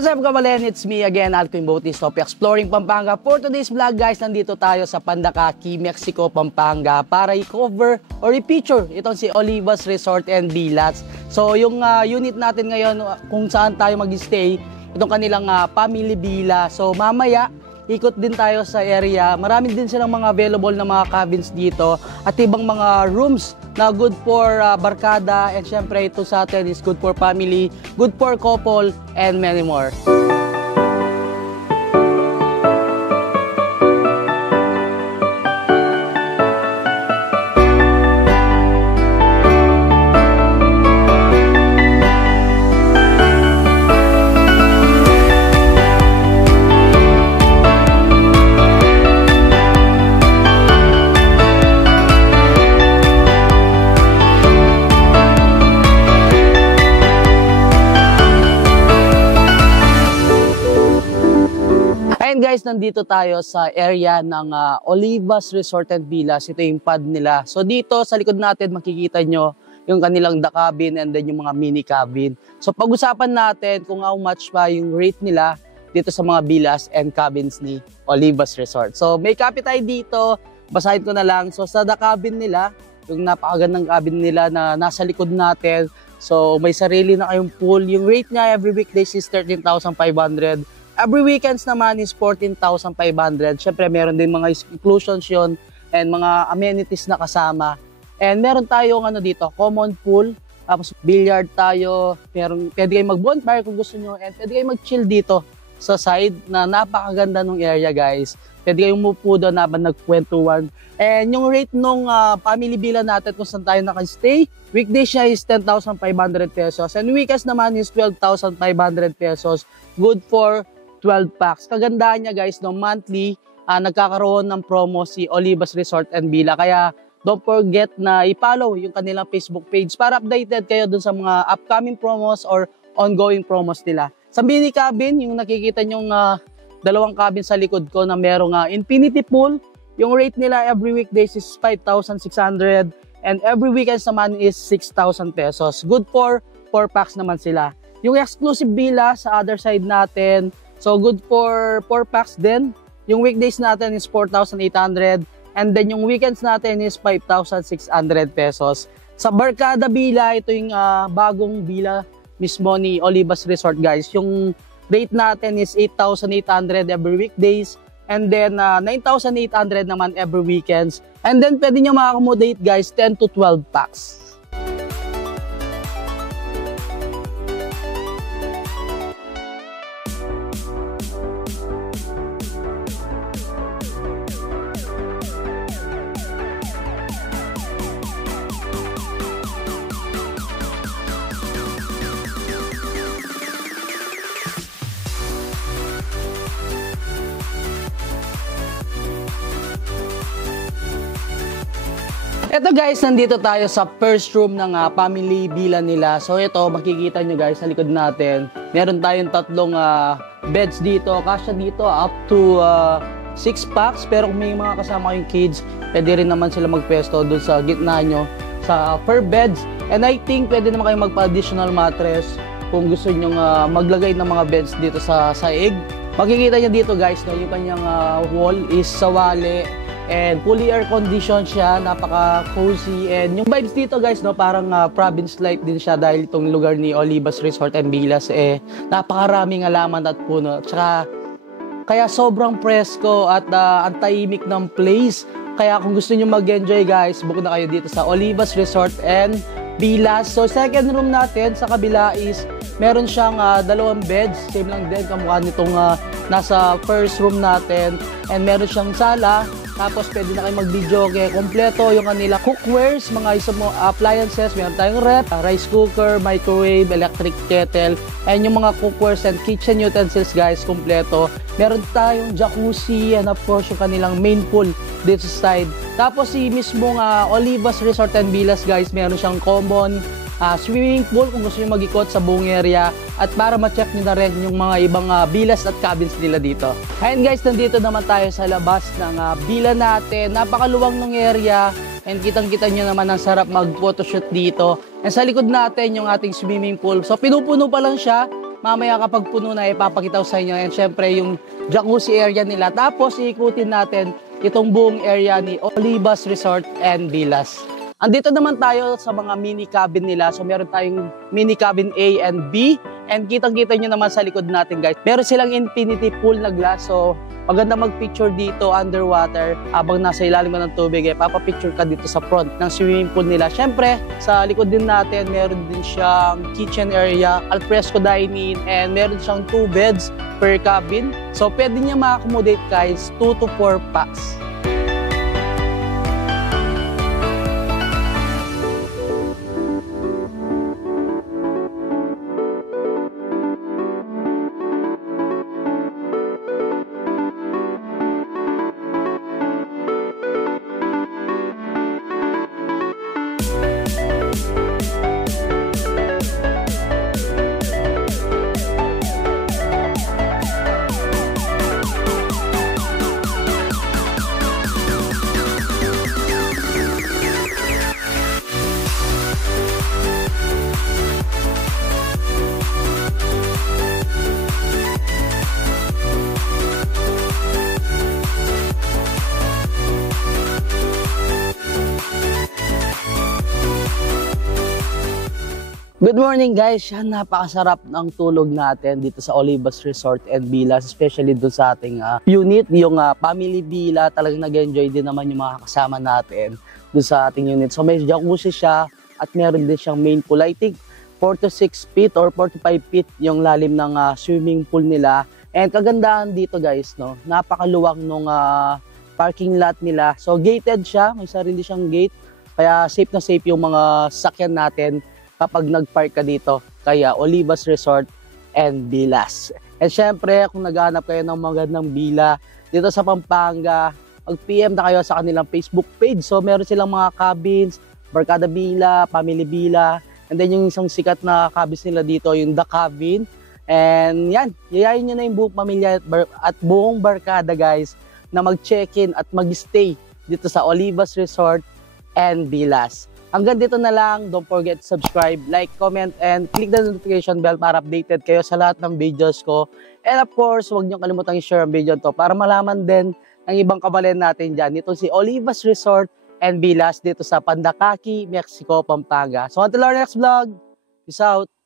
What's up, Kamalen? It's me again, Alcuin Bautista of Exploring Pampanga. For today's vlog, guys, nandito tayo sa Pandakaki, Mexico, Pampanga para i-cover or i-feature itong si Olivas Resort and Villas. So, yung unit natin ngayon, kung saan tayo mag-stay, itong kanilang family villa. So, mamaya, ikot din tayo sa area. Marami din silang mga available na mga cabins dito at ibang mga rooms na good for barkada, and syempre ito sa atin is good for family, good for couple, and many more. Guys, nandito tayo sa area ng Olivas Resort and Villas. Ito yung pad nila. So dito sa likod natin makikita nyo yung kanilang the cabin and then yung mga mini cabin. So pag-usapan natin kung how much pa yung rate nila dito sa mga villas and cabins ni Olivas Resort. So may copy tayo dito. Basahin ko na lang. So sa the cabin nila, yung napakagandang cabin nila na nasa likod natin. So may sarili na kayong pool. Yung rate niya every weekdays is 13,500. Every weekends naman is 14,500. Siyempre, meron din mga inclusions yun and mga amenities na kasama. And meron tayong dito, common pool. Tapos billiard tayo. Pwede kayong mag-bonfire kung gusto nyo. And pwede kayong mag-chill dito sa side na napakaganda ng area, guys. Pwede kayong umupo doon habang nagkwentuhan. And yung rate nung family villa natin kung saan tayo nakastay, weekdays siya is 10,500 pesos. And weekends naman is 12,500 pesos. Good for 12 packs. Kagandaan niya, guys, no, monthly nagkakaroon ng promo si Olivas Resort and Villa. Kaya don't forget na i-follow yung kanilang Facebook page para updated kayo dun sa mga upcoming promos or ongoing promos nila. Sa mini cabin, yung nakikita nyong dalawang cabin sa likod ko na merong infinity pool, yung rate nila every weekdays is 5,600 and every weekends naman is 6,000 pesos. Good for 4 packs naman sila. Yung exclusive villa sa other side natin, so good for 4 packs din. Yung weekdays natin is 4,800 and then yung weekends natin is 5,600 pesos. Sa Barkada Villa, ito yung bagong villa mismo ni Olivas Resort, guys. Yung rate natin is 8,800 every weekdays and then 9,800 naman every weekends. And then pwede nyo ma-accommodate, guys, 10 to 12 packs. Ito, guys, nandito tayo sa first room ng family villa nila. So ito, makikita nyo, guys, sa likod natin. Meron tayong tatlong beds dito. Kasya dito up to 6 packs. Pero kung may mga kasama kayong kids, pwede rin naman sila magpwesto doon sa gitna nyo sa per beds. And I think pwede naman kayong magpa-additional mattress kung gusto nyo maglagay ng mga beds dito sa saig. Makikita nyo dito, guys, no, yung kanyang wall is sawali. And fully air conditioned siya, napaka-cozy. And yung vibes dito, guys, no, parang province life din siya dahil itong lugar ni Olivas Resort and Villas, napakaraming halaman at puno. Tsaka, kaya sobrang presko at ang tahimik ng place. Kaya kung gusto niyo mag-enjoy, guys, book na kayo dito sa Olivas Resort and Villas. So, second room natin sa kabila is meron siyang dalawang beds. Same lang din kamukha nitong nasa first room natin. And meron siyang sala. Tapos pwede na kayo mag-video, kompleto yung kanila cookwares, mga isang mga appliances. Meron tayong rep, rice cooker, microwave, electric kettle, and yung mga cookwares and kitchen utensils, guys, kompleto. Meron tayong jacuzzi and of course yung kanilang main pool dito sa side. Tapos si mismong Olivas Resort and Villas, guys, meron siyang common swimming pool kung gusto nyo mag-ikot sa buong area at para ma-check nyo na rin yung mga ibang villas at cabins nila dito. Ayun, guys, nandito naman tayo sa labas ng villa natin. Napakaluwang ng area and kitang-kita nyo naman ang sarap mag-photoshoot dito. And sa likod natin yung ating swimming pool. So pinupuno pa lang siya mamaya kapag puno na, ipapakita ko sa inyo. And syempre, yung jacuzzi area nila. Tapos, iikutin natin itong buong area ni Olivas Resort and Villas. Andito naman tayo sa mga mini cabin nila. So, meron tayong mini cabin A and B. And kitang-kita nyo naman sa likod natin, guys. Meron silang infinity pool na glass. So, maganda mag-picture dito underwater habang nasa ilalim ng tubig. Papapicture ka dito sa front ng swimming pool nila. Siyempre, sa likod din natin, meron din siyang kitchen area, alfresco dining, and meron siyang 2 beds per cabin. So, pwede niya ma-accommodate, guys, 2 to 4 packs. Good morning, guys. Yan, napakasarap ng tulog natin dito sa Olivas Resort and Villas, especially doon sa ating unit, yung family villa. Talagang nag-enjoy din naman yung mga kasama natin doon sa ating unit. So may jacuzzi siya at meron din siyang main pool. I think 4 to 6 feet or 4 to 5 feet yung lalim ng swimming pool nila. And kagandahan dito, guys, no, napakaluwag nung parking lot nila. So gated siya, may sarili siyang gate. Kaya safe na safe yung mga sakyan natin kapag nag-park ka dito kaya Olivas Resort and Villas. And syempre, kung naghahanap kayo ng magandang villa dito sa Pampanga, mag-PM na kayo sa kanilang Facebook page. So meron silang mga cabins, Barkada Villa, Family Villa, and then yung isang sikat na cabins nila dito, yung The Cabin. And yan, yayain nyo na yung buong pamilya at buong barkada, guys, na mag-check-in at mag-stay dito sa Olivas Resort and Villas. Hanggang dito na lang. Don't forget to subscribe, like, comment, and click the notification bell para updated kayo sa lahat ng videos ko. And of course, huwag niyo kalimutang i-share ang video to para malaman din ng ibang kababayan natin dyan. Ito si Olivas Resort and Villas dito sa Pandakaki, Mexico, Pampanga. So until our next vlog, peace out!